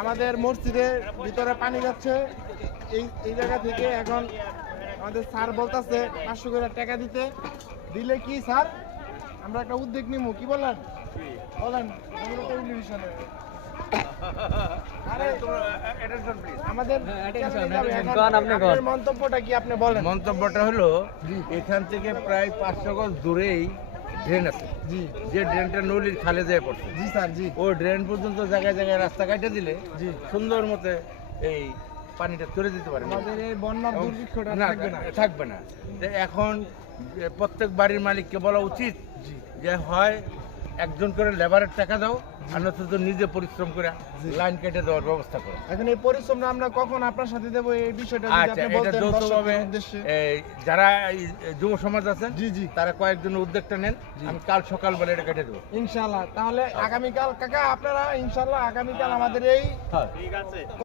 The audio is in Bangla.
আমাদের মসজিদের ভিতরে পানি যাচ্ছে এই জায়গা থেকে। এখন আমাদের স্যার বলতেছে 500 করে টাকা দিতে, দিলে কি স্যার আমরা একটা উদ্যোগ নিব, কি বলেন বলেন আমাদের আপনার মন্তব্যটা কি আপনি বলেন। মন্তব্যটা হলো এখান থেকে প্রায় 500 গজ দূরেই ড্রেন আছে, জি যে ড্রেনটা নদীর খালে যেয়ে পড়ছে। জি স্যার, জি ওই ড্রেন পর্যন্ত জায়গায় জায়গায় রাস্তা কাটে দিলে জি সুন্দর মতে এই পানিটা চলে যেতে পারে, আমাদের এই বন্যার দুর্ভিক্ষটা না থাকবে না। থাকবে না। তো এখন প্রত্যেক বাড়ির মালিককে বলা উচিত যে হয় একজন করে লেবারের টাকা দাও, আর নয়তো নিজে পরিশ্রম করে লাইন কেটে দেওয়ার ব্যবস্থা করো। এখন এই পরিশ্রমটা আমরা কখন আপনার সাথে দেবো এই বিষয়টা যদি আচ্ছা, আপনি এটা বলতেন যৌথভাবে দর্শকদের উদ্দেশ্যে। যারা এই যুব সমাজ আছেন জি জি তারা কয়েকজন উদ্যোগটা নেন, আমি কাল সকালবেলা এটা কেটে দেবো ইনশাআল্লাহ। তাহলে আগামীকাল কাকা আপনারা ইনশাআল্লাহ আগামীকাল আমাদের এই হ্যাঁ।